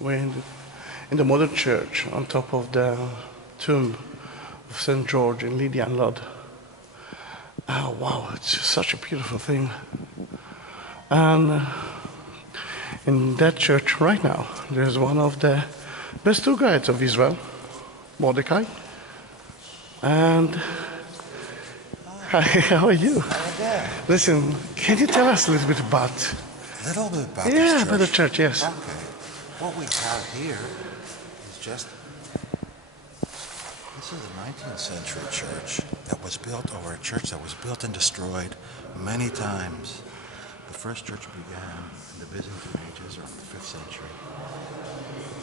We're in the modern church on top of the tomb of St. George in Lydia and Lod. Oh, wow, it's just such a beautiful thing. And in that church right now, there's one of the best tour guides of Israel, Mordecai. And hi, how are you? Listen, can you tell us a little bit about... A little bit about this church? About the church, yes. Okay. What we have here is just... This is a 19th century church that was built, or a church that was built and destroyed many times. The first church began in the Byzantine ages around the 5th century.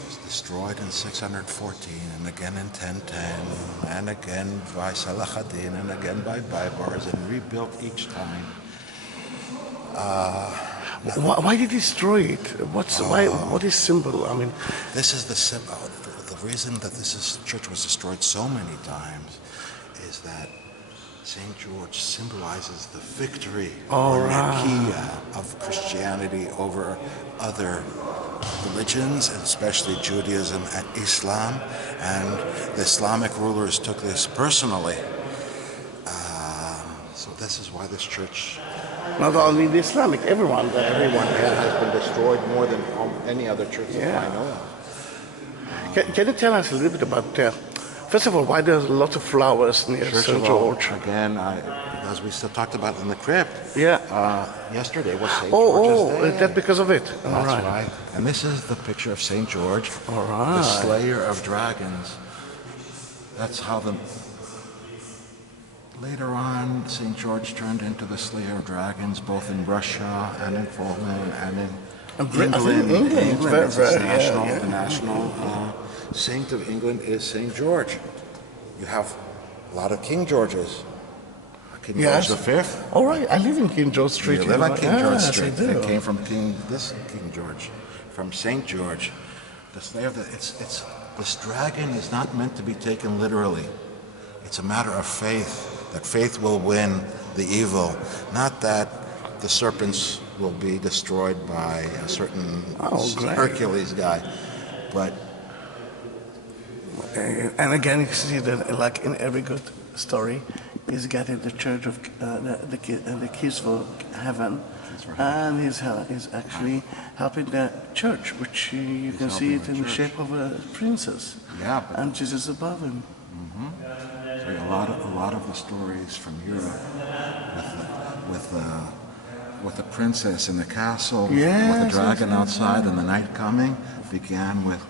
It was destroyed in 614, and again in 1010, and again by Salah ad-Din, and again by Baibars, and rebuilt each time. Why did he destroy it? What is symbol? I mean, this is the symbol. The reason that this church was destroyed so many times is that St. George symbolizes the victory or Nakia of Christianity over other religions, and especially Judaism and Islam, and the Islamic rulers took this personally. So this is why this church... Not only the Islamic, everyone has been destroyed more than any other church that I know of. Can you tell us a little bit about, first of all, why there's lots of flowers near St. George? Again, as we still talked about in the crypt, yesterday was St. Day. George's Day. That's because of it. That's right. And this is the picture of St. George, the slayer of dragons. That's how later on, St. George turned into the slayer of dragons, both in Russia and in Poland and in England. The national saint of England is St. George. You have a lot of King Georges. King George V. All right, I live in King George Street. You live on King George Street. It came from King George, from St. George. The slayer of this dragon is not meant to be taken literally. It's a matter of faith, that faith will win the evil, not that the serpents will be destroyed by a certain Hercules guy. But and again, you see that, like in every good story, he's getting the church of the keys for heaven, and he's actually helping the church, which you can see it in the shape of a princess. Yeah, and Jesus above him. So a lot of the stories from Europe with the princess in the castle, with the dragon outside, and the night coming, began with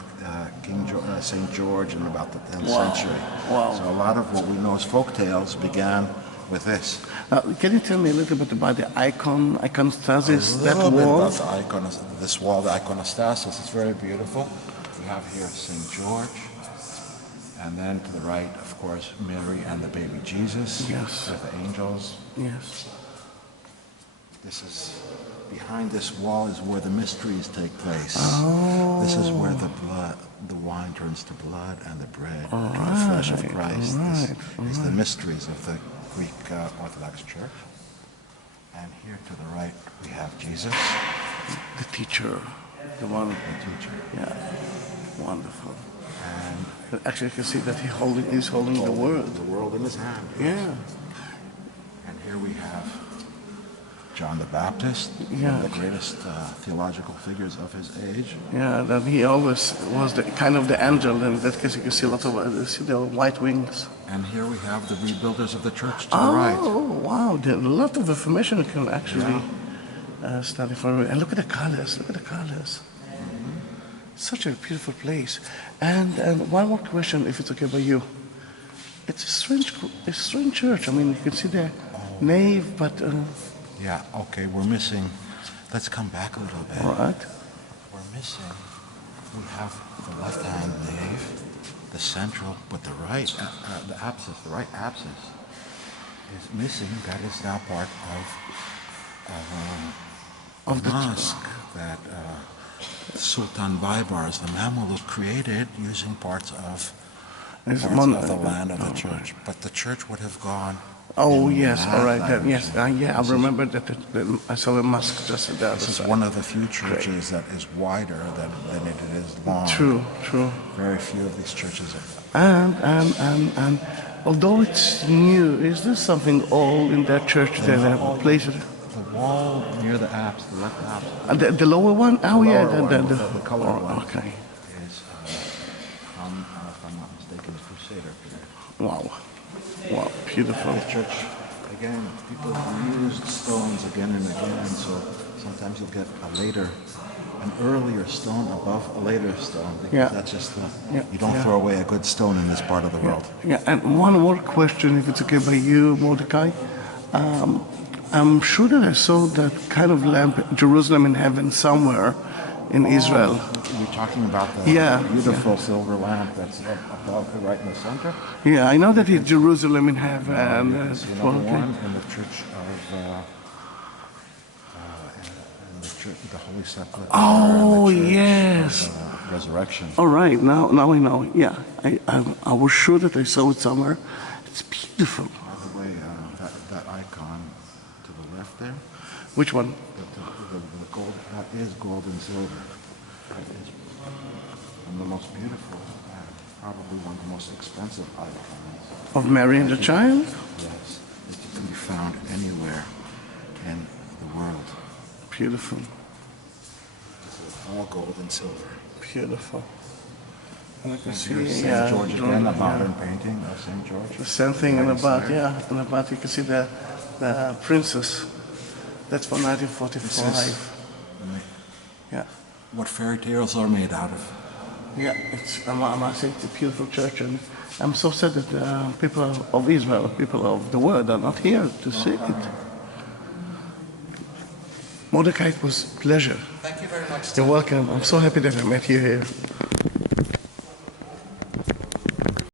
St. George in about the 10th century. Wow. So a lot of what we know as folk tales began with this. Can you tell me a little bit about the iconostasis? That wall? About this wall, the iconostasis. It's very beautiful. We have here St. George, and then to the right, of course, Mary and the baby Jesus with the angels. Yes. This is behind this wall is where the mysteries take place. This is where the wine turns to blood, and the bread to the flesh of Christ. This is the mysteries of the Greek Orthodox Church. And here to the right we have Jesus, the teacher, the teacher. Yeah, wonderful. And actually, you can see that he's holding the world in his hand. Yeah. And here we have John the Baptist, one of the greatest theological figures of his age. Yeah, that he always was the kind of the angel. In that case, you can see a lot of the white wings. And here we have the rebuilders of the church to the right. Oh, wow! There's a lot of information you can actually study from. And look at the colors. Look at the colors. Such a beautiful place. And one more question, if it's okay by you. It's a strange church. I mean, you can see the nave, but. Yeah, okay, we're missing, let's come back a little bit. All right. We're missing, we have the left-hand nave, the central, but the right, the right apses is missing. That is now part of the mosque that Sultan Baybars, the Mamluk, created using parts of the land of the church. But the church would have gone. Oh, yes, all right. I remember that I saw a mosque just at the other side. This is one of the few churches that is wider than it is long. True, true. Very few of these churches are. And although it's new, is there something old in that church that have placed it? The wall near the apse, the left apse. The lower one? Oh, The yeah. lower one, the colored oh, one. okay. Is from, if I'm not mistaken, the Crusader period. Wow. Wow, beautiful. The church, again, people used stones again and again, so sometimes you'll get an earlier stone above a later stone, because that's just you don't throw away a good stone in this part of the world. Yeah, and one more question, if it's okay by you, Mordecai. I'm sure that I saw that kind of lamp, Jerusalem in heaven, somewhere in Israel. You're talking about the beautiful silver lamp that's above, right in the center? Yeah, I know that it's Jerusalem in heaven. There's another one in the church of the Holy Sepulchre. Oh, yes. Resurrection. All right, now I know. Yeah, I was sure that I saw it somewhere. It's beautiful. By the way, that icon to the left there. Which one? The gold, that is gold and silver. That is one of the most beautiful, probably one of the most expensive icons. Of Mary and the Child? Yes, that can be found anywhere in the world. Beautiful. All gold and silver. Beautiful. And I can see St. George again, a modern painting of St. George. The same thing in the back, in the back you can see the princess. That's from 1945. Yeah. What fairy tales are made out of. Yeah, I must say it's a beautiful church, and I'm so sad that people of Israel, people of the world, are not here to see it. Mordecai, it was a pleasure. Thank you very much. You're welcome. I'm so happy that I met you here.